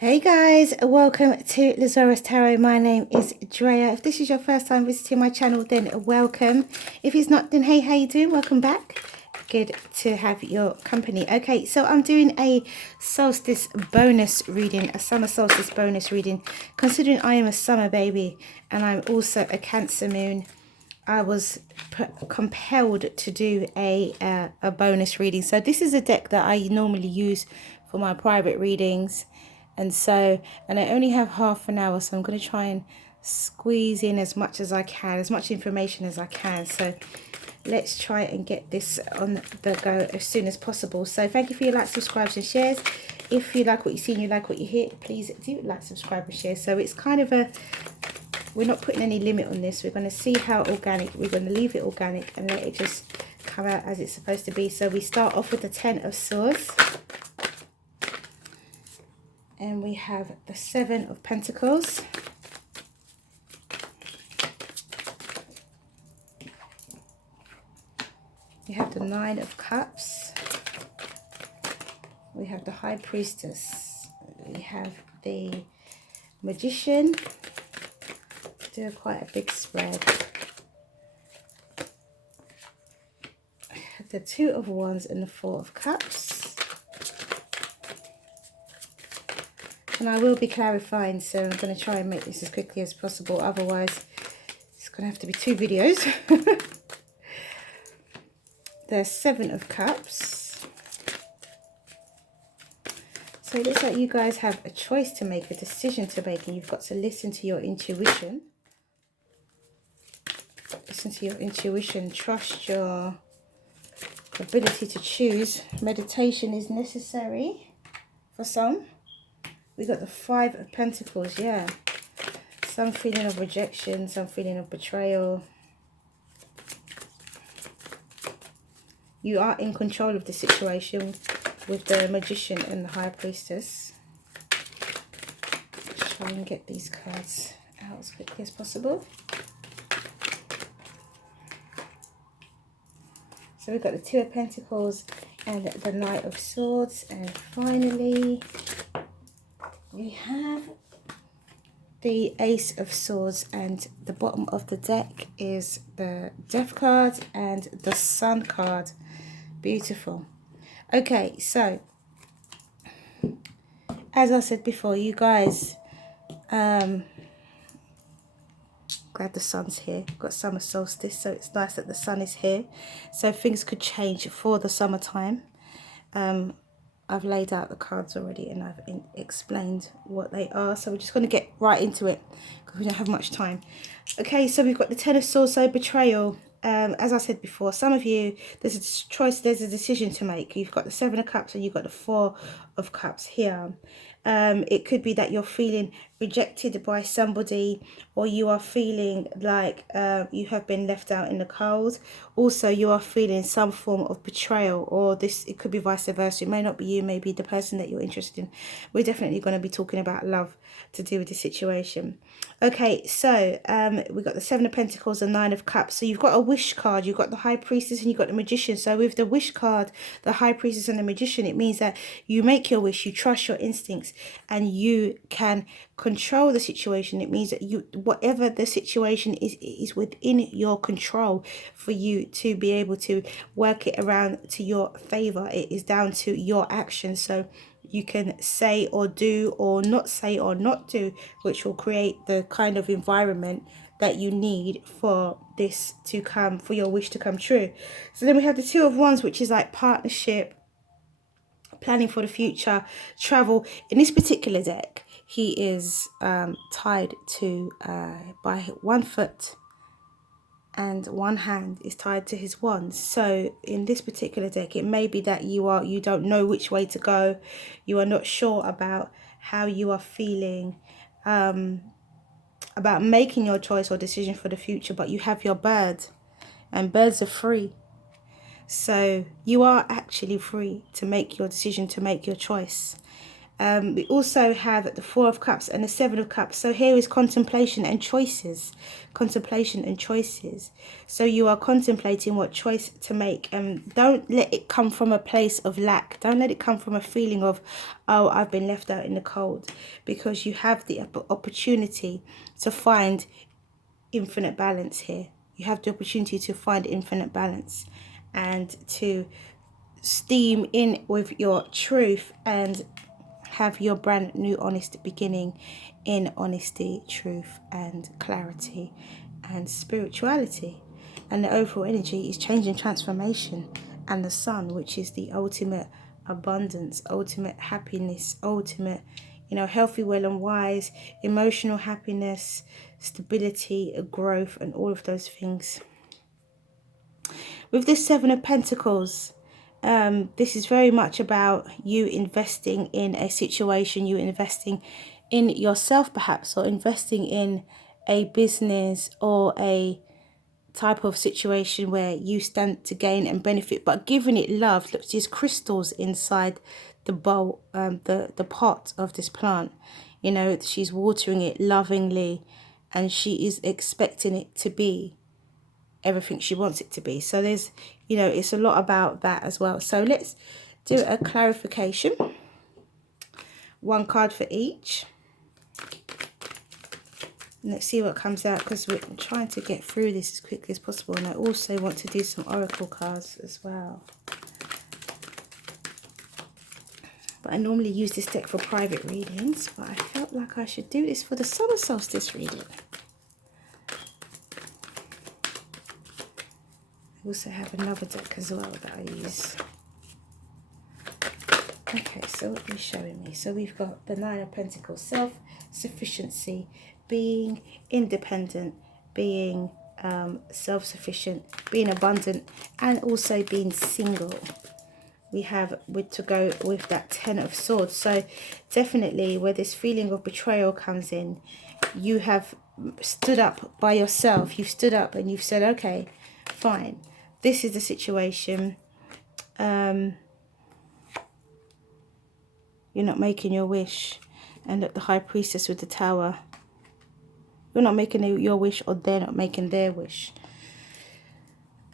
Hey guys, welcome to Zarious Tarot. My name is Drea. If this is your first time visiting my channel, then welcome. If it's not, then hey, how you doing? Welcome back. Good to have your company. Okay, so I'm doing a solstice bonus reading, a summer solstice bonus reading. Considering I am a summer baby and I'm also a Cancer moon, I was compelled to do a bonus reading. So this is a deck that I normally use for my private readings. And I only have half an hour, so I'm going to try and squeeze in as much as I can, as much information as I can. So let's try and get this on the go as soon as possible. So thank you for your likes, subscribes and shares. If you like what you see and you like what you hear, please do like, subscribe and share. So it's kind of we're not putting any limit on this. We're going to see how organic, we're going to leave it organic and let it just come out as it's supposed to be. So we start off with the 10 of Swords. And we have the 7 of Pentacles. We have the 9 of Cups. We have the High Priestess. We have the Magician. Do quite a big spread. The 2 of Wands and the 4 of Cups. And I will be clarifying, so I'm going to try and make this as quickly as possible. Otherwise, it's going to have to be 2 videos. The 7 of Cups. So it looks like you guys have a choice to make, a decision to make, and you've got to listen to your intuition. Listen to your intuition. Trust your ability to choose. Meditation is necessary for some. We got the 5 of Pentacles, yeah. Some feeling of rejection, some feeling of betrayal. You are in control of the situation with the Magician and the High Priestess. Let's try and get these cards out as quickly as possible. So we've got the 2 of Pentacles and the Knight of Swords. And finally, we have the Ace of Swords, and the bottom of the deck is the Death card and the Sun card. Beautiful. Okay, so as I said before, you guys, glad the sun's here. Got summer solstice, so it's nice that the sun is here. So things could change for the summertime. I've laid out the cards already and I've explained what they are. So we're just going to get right into it because we don't have much time. Okay, so we've got the 10 of Swords, so betrayal. As I said before, some of you, there's a choice, there's a decision to make. You've got the 7 of Cups and you've got the 4 of Cups here. It could be that you're feeling rejected by somebody, or you are feeling like you have been left out in the cold. Also, you are feeling some form of betrayal, or it could be vice versa. It may not be you, maybe the person that you're interested in. We're definitely going to be talking about love to do with the situation. Okay, so we've got the 7 of Pentacles and 9 of Cups. So you've got a wish card, you've got the High Priestess and you've got the Magician. So with the wish card, the High Priestess and the Magician, it means that you make your wish, you trust your instincts, and you can control the situation. It means that whatever the situation is within your control for you to be able to work it around to your favor. It is down to your actions. So you can say or do or not say or not do, which will create the kind of environment that you need for this to come, for your wish to come true. So then we have the 2 of Wands, which is like partnership, planning for the future, travel. In this particular deck, he is tied to by 1 foot, and 1 hand is tied to his wands. So in this particular deck, it may be that you don't know which way to go. You are not sure about how you are feeling about making your choice or decision for the future, but you have your bird, and birds are free. So you are actually free to make your decision, to make your choice. We also have the Four of Cups and the Seven of Cups. So here is contemplation and choices. Contemplation and choices. So you are contemplating what choice to make. Don't let it come from a place of lack. Don't let it come from a feeling of, oh, I've been left out in the cold. Because you have the opportunity to find infinite balance here. You have the opportunity to find infinite balance and to steam in with your truth and have your brand new honest beginning in honesty, truth and clarity and spirituality. And the overall energy is change and transformation, and the sun, which is the ultimate abundance, ultimate happiness, ultimate, healthy, well and wise, emotional happiness, stability, growth, and all of those things. With this Seven of Pentacles, this is very much about you investing in a situation, you investing in yourself perhaps, or investing in a business or a type of situation where you stand to gain and benefit, but giving it love. Look, there's crystals inside the bowl, the pot of this plant. She's watering it lovingly and she is expecting it to be everything she wants it to be. So there's, it's a lot about that as well. So let's do a clarification. One card for each. And let's see what comes out, because we're trying to get through this as quickly as possible. And I also want to do some oracle cards as well. But I normally use this deck for private readings, but I felt like I should do this for the summer solstice reading. I also have another deck as well that I use. Okay, so what are you showing me? So we've got the Nine of Pentacles, self-sufficiency, being independent, being self-sufficient, being abundant, and also being single. We have to go with that Ten of Swords. So definitely where this feeling of betrayal comes in, you have stood up by yourself. You've stood up and you've said, okay, fine. This is the situation. You're not making your wish. And look, the High Priestess with the Tower. You're not making your wish, or they're not making their wish.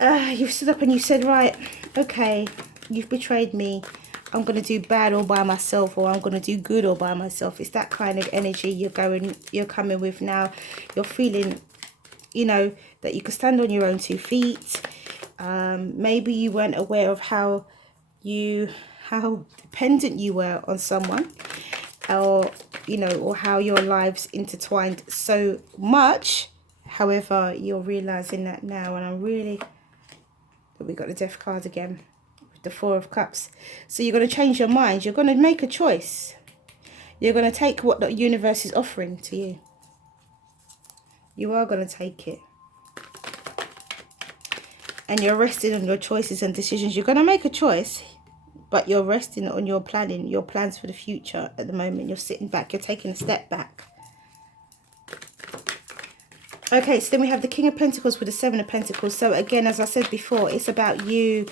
You've stood up and you said, right, okay, you've betrayed me. I'm going to do bad all by myself, or I'm going to do good all by myself. It's that kind of energy you're coming with now. You're feeling, that you can stand on your own 2 feet. Maybe you weren't aware of how dependent you were on someone, or how your lives intertwined so much. However, you're realizing that now, and we got the Death card again with the Four of Cups. So you're going to change your mind. You're going to make a choice. You're going to take what the universe is offering to you. You are going to take it. And you're resting on your choices and decisions. You're going to make a choice, but you're resting on your planning, your plans for the future at the moment. You're sitting back. You're taking a step back. Okay, so then we have the King of Pentacles with the Seven of Pentacles. So again, as I said before, it's about you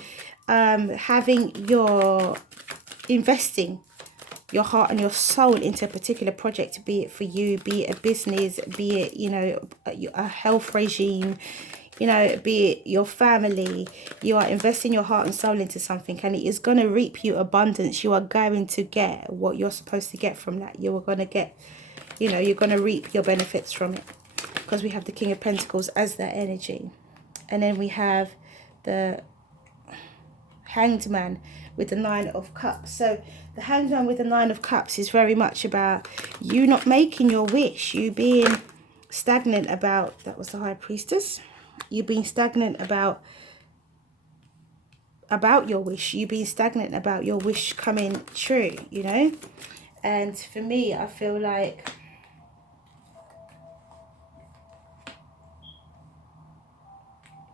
investing your heart and your soul into a particular project, be it for you, be it a business, be it, a health regime, be it your family. You are investing your heart and soul into something, and it is going to reap you abundance. You are going to get what you're supposed to get from that. You are going to get, you're going to reap your benefits from it, because we have the King of Pentacles as that energy. And then we have the Hanged Man with the Nine of Cups. So the Hanged Man with the Nine of Cups is very much about you not making your wish, you being stagnant about, that was the High Priestess, you being stagnant about your wish, you being stagnant about your wish coming true, And for me, I feel like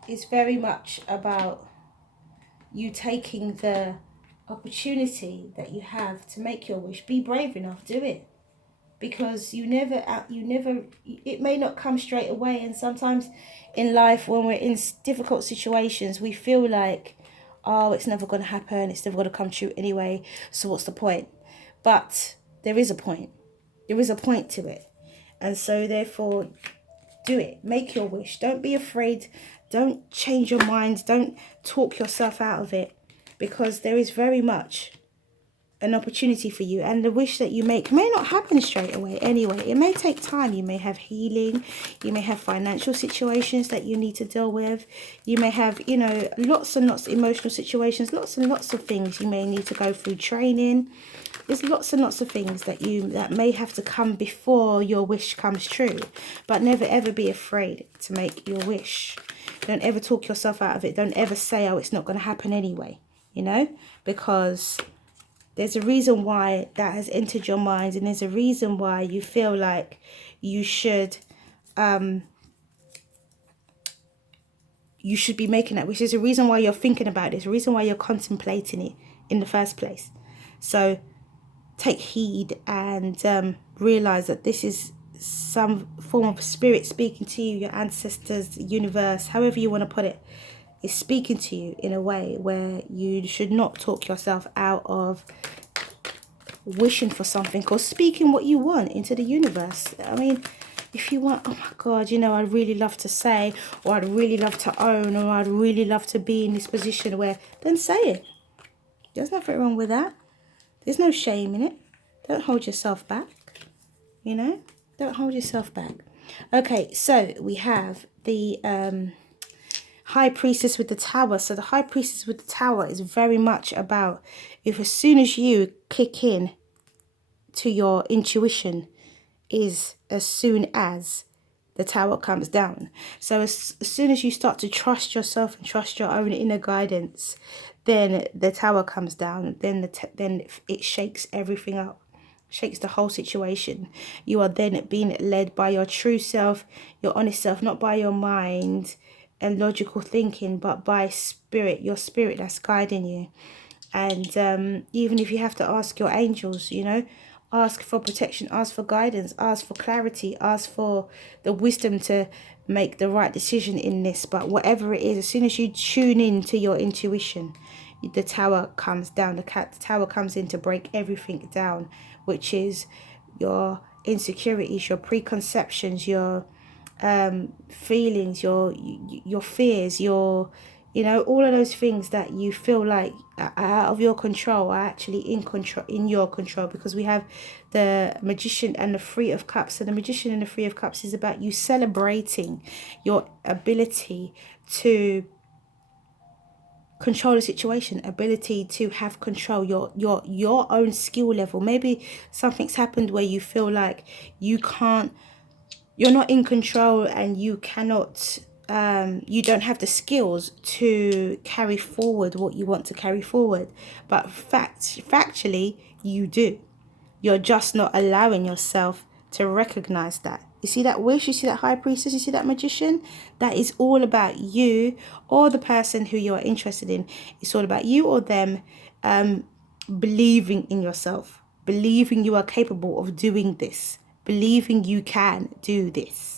it's very much about you taking the opportunity that you have to make your wish. Be brave enough, do it, because you never, it may not come straight away. And sometimes in life, when we're in difficult situations, we feel like, oh, it's never going to happen, it's never going to come true anyway, so what's the point? But there is a point. There is a point to it. And so therefore, do it. Make your wish. Don't be afraid. Don't change your mind. Don't talk yourself out of it, because there is very much an opportunity for you, and the wish that you make may not happen straight away anyway. It may take time. You may have healing, you may have financial situations that you need to deal with, you may have, you know, lots and lots of emotional situations, lots and lots of things you may need to go through, training. There's lots and lots of things that may have to come before your wish comes true. But never ever be afraid to make your wish. Don't ever talk yourself out of it. Don't ever say, oh, it's not going to happen anyway, you know, because there's a reason why that has entered your mind, and there's a reason why you feel like you should be making that wish. There's a reason why you're thinking about it. There's a reason why you're contemplating it in the first place. So take heed and realize that this is some form of spirit speaking to you, your ancestors, the universe, however you want to put it, is speaking to you in a way where you should not talk yourself out of wishing for something or speaking what you want into the universe. I mean, if you want, oh my God, you know, I'd really love to say, or I'd really love to own, or I'd really love to be in this position where, then say it. There's nothing wrong with that. There's no shame in it. Don't hold yourself back, you know, don't hold yourself back. Okay, so we have the High Priestess with the Tower. So the High Priestess with the Tower is very much about, if as soon as you kick in to your intuition is as soon as the Tower comes down. So as soon as you start to trust yourself and trust your own inner guidance, then the Tower comes down. Then then it shakes everything up, shakes the whole situation. You are then being led by your true self, your honest self, not by your mind and logical thinking, but by spirit, your spirit that's guiding you. And even if you have to ask your angels, you know, ask for protection, ask for guidance, ask for clarity, ask for the wisdom to make the right decision in this. But whatever it is, as soon as you tune in to your intuition, the Tower comes down. The Tower comes in to break everything down, which is your insecurities, your preconceptions, your feelings, your fears, your, you know, all of those things that you feel like are out of your control are actually in your control, because we have the Magician and the Three of Cups. So the Magician and the Three of Cups is about you celebrating your ability to control the situation, ability to have control, your own skill level. Maybe something's happened where you feel like you're not in control, and you cannot, you don't have the skills to carry forward what you want to carry forward. But factually, you do. You're just not allowing yourself to recognize that. You see that wish, you see that High Priestess, you see that Magician? That is all about you or the person who you are interested in. It's all about you or them believing in yourself, believing you are capable of doing this, believing you can do this.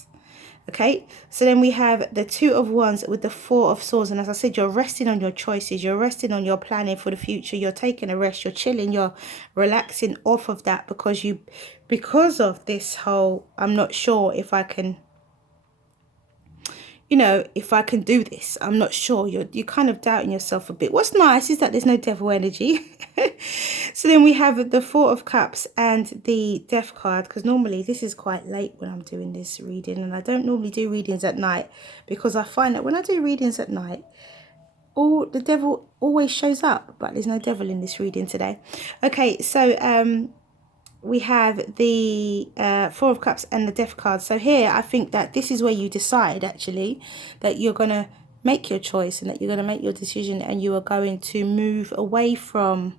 Okay, so then we have the Two of Wands with the Four of Swords. And as I said, you're resting on your choices. You're resting on your planning for the future. You're taking a rest. You're chilling. You're relaxing off of that because of this whole, I'm not sure if I can, you know, if I can do this. I'm not sure. You're kind of doubting yourself a bit. What's nice is that there's no devil energy. So then we have the Four of Cups and the Death card, because normally this is quite late when I'm doing this reading, and I don't normally do readings at night, because I find that when I do readings at night, the devil always shows up, but there's no devil in this reading today. Okay, so we have the Four of Cups and the Death card. So here I think that this is where you decide actually that you're going to make your choice, and that you're going to make your decision, and you are going to move away from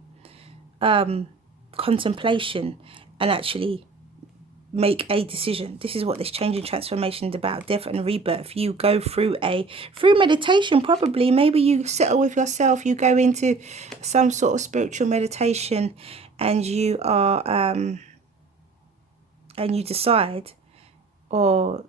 contemplation and actually make a decision. This is what this change and transformation is about, death and rebirth. You go through meditation, probably. Maybe you settle with yourself, you go into some sort of spiritual meditation, and you are and you decide, or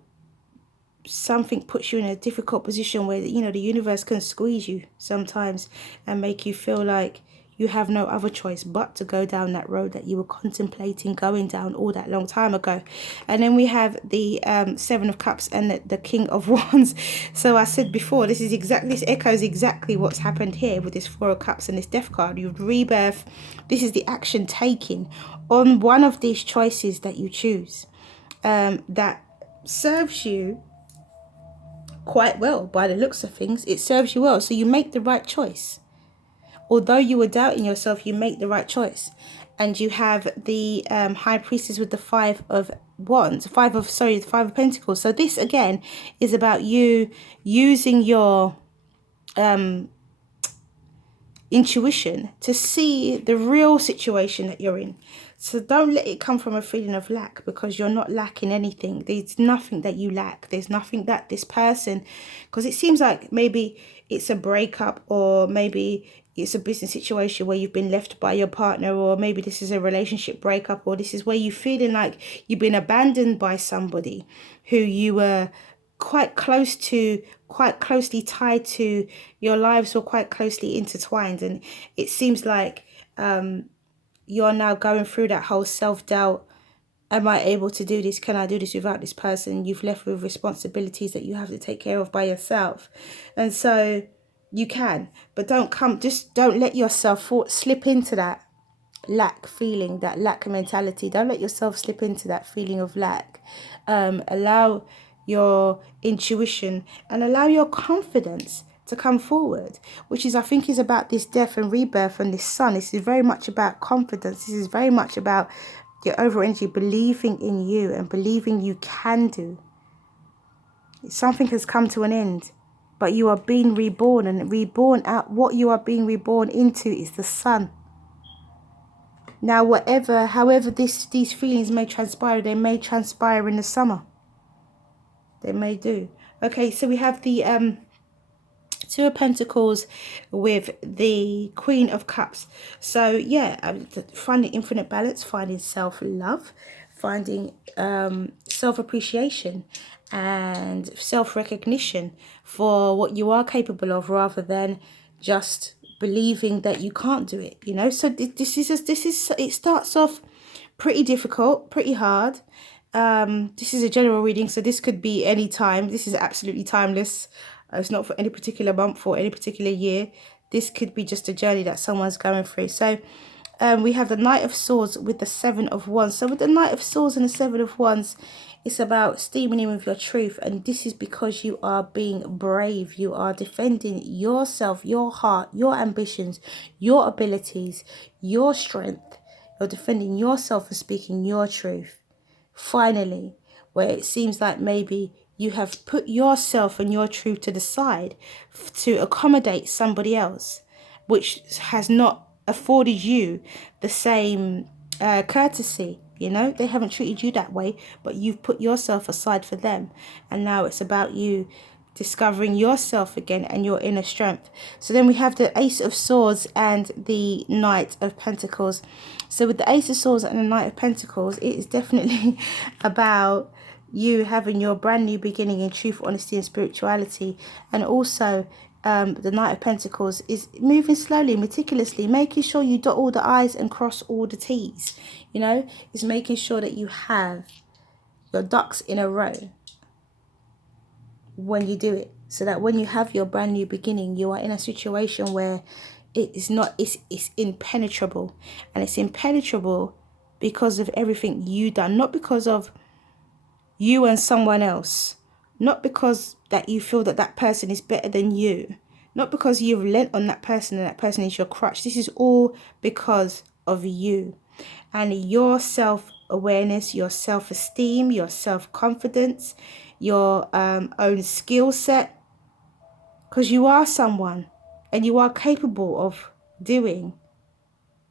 something puts you in a difficult position where, you know, the universe can squeeze you sometimes and make you feel like You have no other choice but to go down that road that you were contemplating going down all that long time ago. And then we have the Seven of Cups and the King of Wands. So I said before, this echoes exactly what's happened here with this Four of Cups and this Death card. You've rebirth. This is the action taken on one of these choices that you choose, that serves you quite well. By the looks of things, it serves you well. So you make the right choice. Although you were doubting yourself, you make the right choice. And you have the High Priestess with the Five of Pentacles. So this again is about you using your intuition to see the real situation that you're in. So don't let it come from a feeling of lack, because you're not lacking anything. There's nothing that you lack. There's nothing that this person, because it seems like maybe it's a breakup, or maybe it's a business situation where you've been left by your partner, or maybe this is a relationship breakup, or this is where you're feeling like you've been abandoned by somebody who you were quite closely tied to. Your lives were quite closely intertwined, and it seems like you're now going through that whole self-doubt. Am I able to do this? Can I do this without this person? You've left with responsibilities that you have to take care of by yourself. And so you can, but just don't let yourself slip into that lack feeling, that lack mentality. Don't let yourself slip into that feeling of lack. Allow your intuition and allow your confidence to come forward, which is, I think, is about this death and rebirth and this sun. This is very much about confidence. This is very much about your overall energy, believing in you and believing you can do. Something has come to an end, but you are being reborn, and reborn out. What you are being reborn into is the sun. Now, however these feelings may transpire, they may transpire in the summer. They may do. Okay, so we have the Two of Pentacles with the Queen of Cups. So yeah, finding infinite balance, finding self-love, finding self-appreciation and self-recognition for what you are capable of, rather than just believing that you can't do it, you know. So it starts off pretty difficult, pretty hard. This is a general reading, so this could be any time. This is absolutely timeless. It's not for any particular month or any particular year. This could be just a journey that someone's going through. So we have the Knight of Swords with the Seven of Wands. So with the Knight of Swords and the Seven of Wands, it's about steaming in with your truth. And this is because you are being brave. You are defending yourself, your heart, your ambitions, your abilities, your strength. You're defending yourself and speaking your truth. Finally, where it seems like maybe you have put yourself and your truth to the side to accommodate somebody else, which has not afforded you the same courtesy. You know, they haven't treated you that way, but you've put yourself aside for them. And now it's about you discovering yourself again and your inner strength. So then we have the Ace of Swords and the Knight of Pentacles. So with the Ace of Swords and the Knight of Pentacles, it is definitely about you having your brand new beginning in truth, honesty and spirituality. And also the Knight of Pentacles is moving slowly, meticulously, making sure you dot all the I's and cross all the T's. You know, it's making sure that you have your ducks in a row when you do it, so that when you have your brand new beginning, you are in a situation where it's impenetrable. And it's impenetrable because of everything you done, not because of you and someone else, not because that you feel that that person is better than you, not because you've lent on that person and that person is your crutch. This is all because of you and your self-awareness, your self-esteem, your self-confidence, your own skill set, because you are someone and you are capable of doing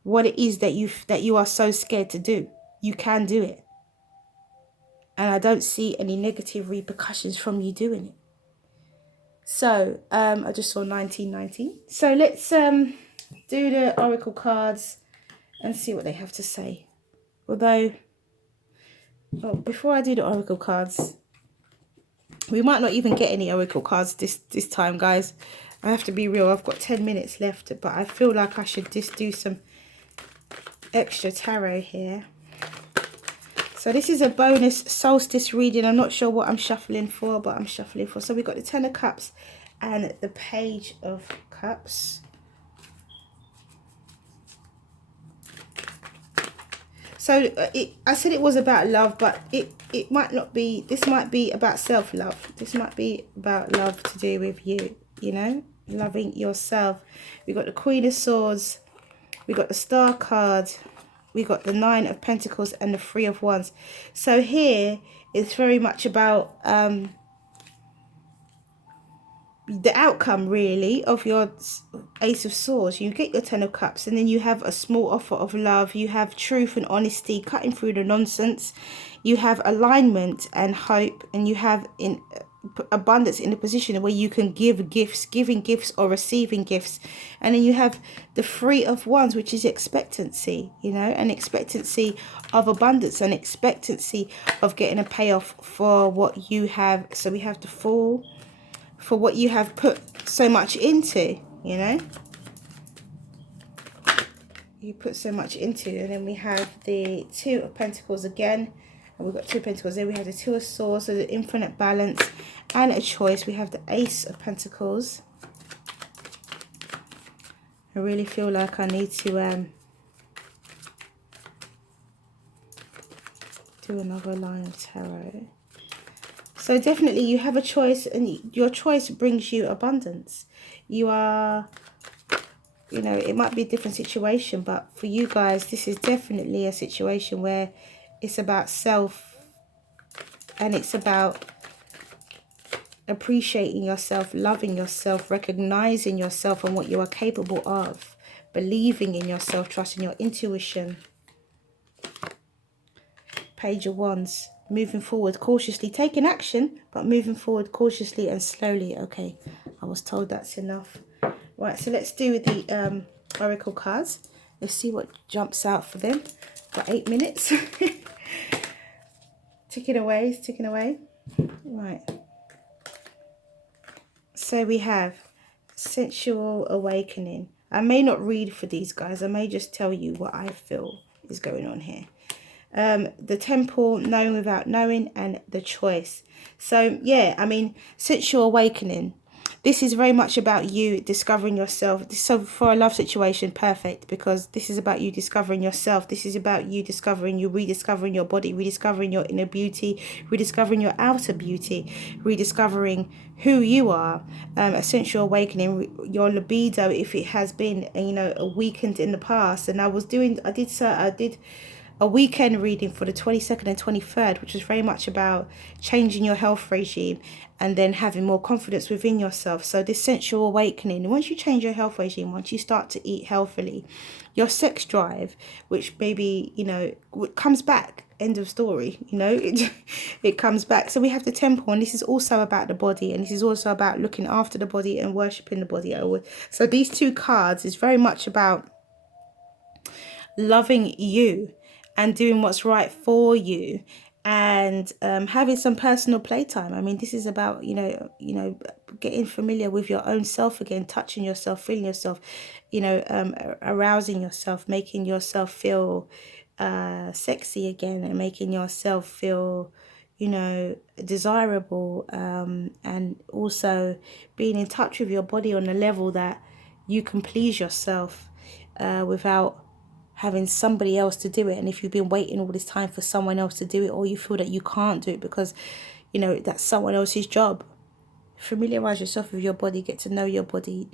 what it is that you are so scared to do. You can do it, and I don't see any negative repercussions from you doing it. So I just saw 1919. So let's do the oracle cards and see what they have to say. Although, before I do the oracle cards, we might not even get any oracle cards this time, guys. I have to be real, I've got 10 minutes left, but I feel like I should just do some extra tarot here. So this is a bonus solstice reading. I'm not sure what I'm shuffling for, but I'm shuffling for. So we've got the Ten of Cups and the Page of Cups. So I said it was about love, but it might not be. This might be about self-love. This might be about love to do with you, you know, loving yourself. We've got the Queen of Swords. We've got the Star card. We got the Nine of Pentacles and the Three of Wands. So here it's very much about the outcome, really, of your Ace of Swords. You get your Ten of Cups, and then you have a small offer of love. You have truth and honesty, cutting through the nonsense. You have alignment and hope, and you have in abundance in a position where you can give gifts, giving gifts or receiving gifts. And then you have the Three of Wands, which is expectancy, you know, an expectancy of abundance, an expectancy of getting a payoff for what you have. So we have the Fool, for what you have put so much into, you know, you put so much into. And then we have the Two of Pentacles again, and we've got Two of Pentacles. Then we have the Two of Swords, so the infinite balance and a choice. We have the Ace of Pentacles. I really feel like I need to do another line of tarot. So definitely you have a choice, and your choice brings you abundance. You are, you know, it might be a different situation, but for you guys, this is definitely a situation where it's about self, and it's about appreciating yourself, loving yourself, recognizing yourself and what you are capable of, believing in yourself, trusting your intuition. Page of Wands. Moving forward cautiously, taking action, but moving forward cautiously and slowly. Okay, I was told that's enough. Right, so let's do the oracle cards. Let's see what jumps out for them. Got 8 minutes. Ticking away, it's ticking away. Right. So we have sensual awakening. I may not read for these guys. I may just tell you what I feel is going on here. The Temple, knowing without knowing, and the choice. So yeah, I mean, sensual awakening, this is very much about you discovering yourself. So for a love situation, perfect, because this is about you discovering yourself. This is about you discovering, you rediscovering your body, rediscovering your inner beauty, rediscovering your outer beauty, rediscovering who you are. A sensual awakening, your libido, if it has been, you know, weakened in the past. And I did a weekend reading for the 22nd and 23rd, which was very much about changing your health regime and then having more confidence within yourself. So this sensual awakening, once you change your health regime, once you start to eat healthily, your sex drive, which maybe, you know, comes back. End of story, you know, it comes back. So we have the Temple, and this is also about the body, and this is also about looking after the body and worshipping the body. So these two cards is very much about loving you and doing what's right for you, and having some personal playtime. I mean, this is about, you know, getting familiar with your own self again, touching yourself, feeling yourself, you know, arousing yourself, making yourself feel sexy again, and making yourself feel, you know, desirable, and also being in touch with your body on a level that you can please yourself without having somebody else to do it. And if you've been waiting all this time for someone else to do it, or you feel that you can't do it because, you know, that's someone else's job, familiarize yourself with your body, get to know your body,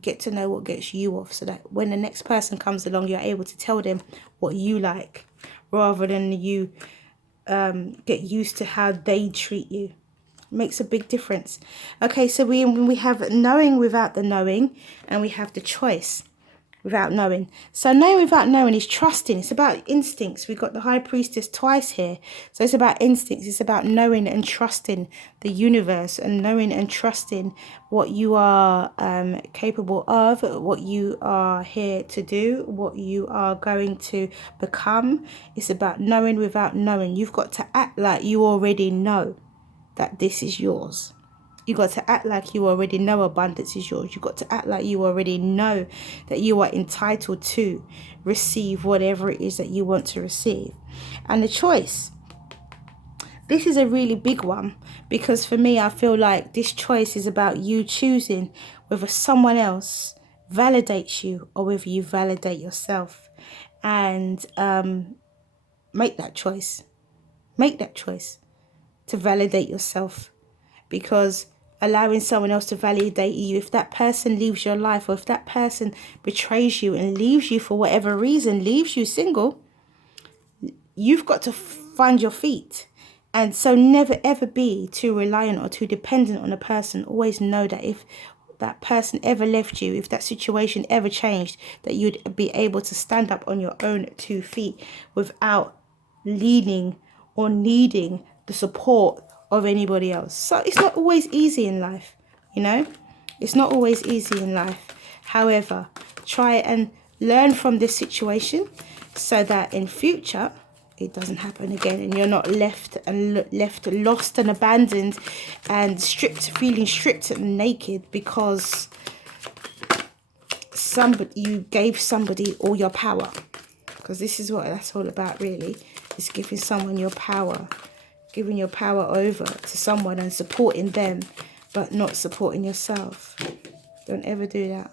get to know what gets you off, so that when the next person comes along, you're able to tell them what you like, rather than you get used to how they treat you. Makes a big difference. Okay, so we have knowing without the knowing, and we have the choice without knowing. So knowing without knowing is trusting. It's about instincts. We've got the High Priestess twice here. So it's about instincts. It's about knowing and trusting the universe, and knowing and trusting what you are capable of, what you are here to do, what you are going to become. It's about knowing without knowing. You've got to act like you already know that this is yours. You got to act like you already know abundance is yours. You got to act like you already know that you are entitled to receive whatever it is that you want to receive. And the choice, this is a really big one, because for me, I feel like this choice is about you choosing whether someone else validates you or whether you validate yourself. And make that choice. Make that choice to validate yourself, because allowing someone else to validate you, if that person leaves your life, or if that person betrays you and leaves you for whatever reason, leaves you single, you've got to find your feet. And so never ever be too reliant or too dependent on a person. Always know that if that person ever left you, if that situation ever changed, that you'd be able to stand up on your own 2 feet without leaning or needing the support of anybody else. So it's not always easy in life, you know. It's not always easy in life. However, try and learn from this situation so that in future it doesn't happen again, and you're not left lost and abandoned and feeling stripped and naked because you gave somebody all your power. Because this is what that's all about, really. It's giving someone your power, giving your power over to someone and supporting them, but not supporting yourself. Don't ever do that.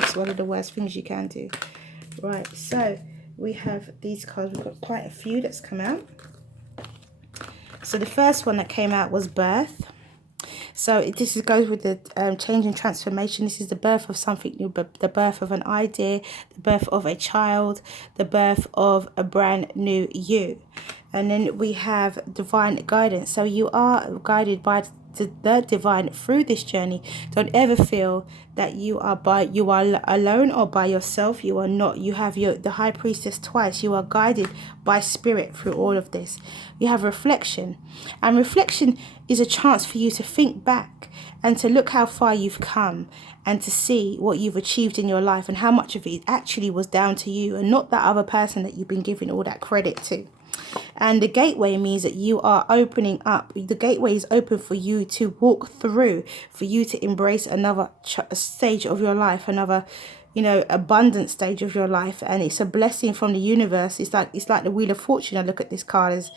It's one of the worst things you can do. Right, so we have these cards. We've got quite a few that's come out. So the first one that came out was birth. So this goes with the change and transformation. This is the birth of something new, the birth of an idea, the birth of a child, the birth of a brand new you. And then we have divine guidance. So you are guided by the divine through this journey. Don't ever feel that you are alone or by yourself. You are not. You have the high priestess twice. You are guided by spirit through all of this. You have reflection, and reflection is a chance for you to think back and to look how far you've come and to see what you've achieved in your life and how much of it actually was down to you and not that other person that you've been giving all that credit to. And the gateway means that you are opening up. The gateway is open for you to walk through, for you to embrace another stage of your life, another, abundant stage of your life. And it's a blessing from the universe. It's like the Wheel of Fortune. I look at this card as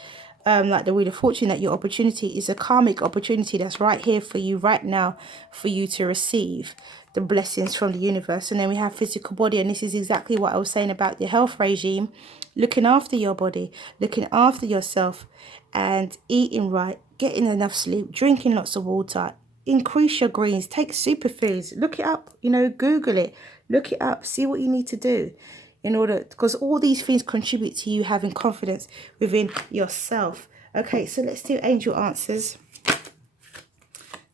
like the Wheel of Fortune, that your opportunity is a karmic opportunity that's right here for you right now, for you to receive the blessings from the universe. And then we have physical body, and this is exactly what I was saying about the health regime. Looking after your body, looking after yourself, and eating right, getting enough sleep, drinking lots of water, increase your greens, take superfoods, look it up, Google it, look it up, see what you need to do in order, because all these things contribute to you having confidence within yourself. Okay, so let's do angel answers.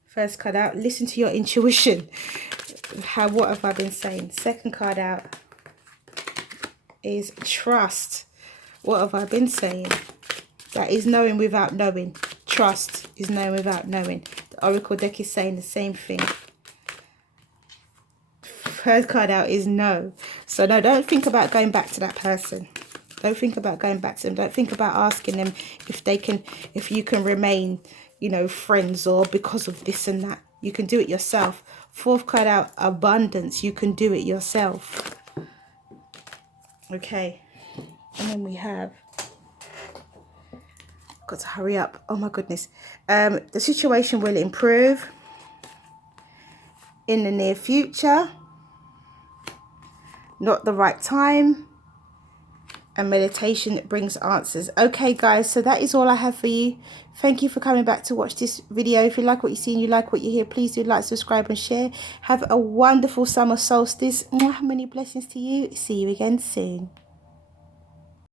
First card out, listen to your intuition. What have I been saying? Second card out is trust. What have I been saying? That is knowing without knowing. Trust is knowing without knowing. The oracle deck is saying the same thing. Third card out is no. So no, don't think about going back to that person. Don't think about going back to them. Don't think about asking them if you can remain, friends, or because of this and that. You can do it yourself. Fourth card out, abundance. You can do it yourself. Okay, and then we have, got to hurry up, oh my goodness, the situation will improve in the near future, not the right time, and meditation brings answers. Okay guys, so that is all I have for you. Thank you for coming back to watch this video. If you like what you see and you like what you hear, please do like, subscribe and share. Have a wonderful summer solstice. Mwah, many blessings to you. See you again soon.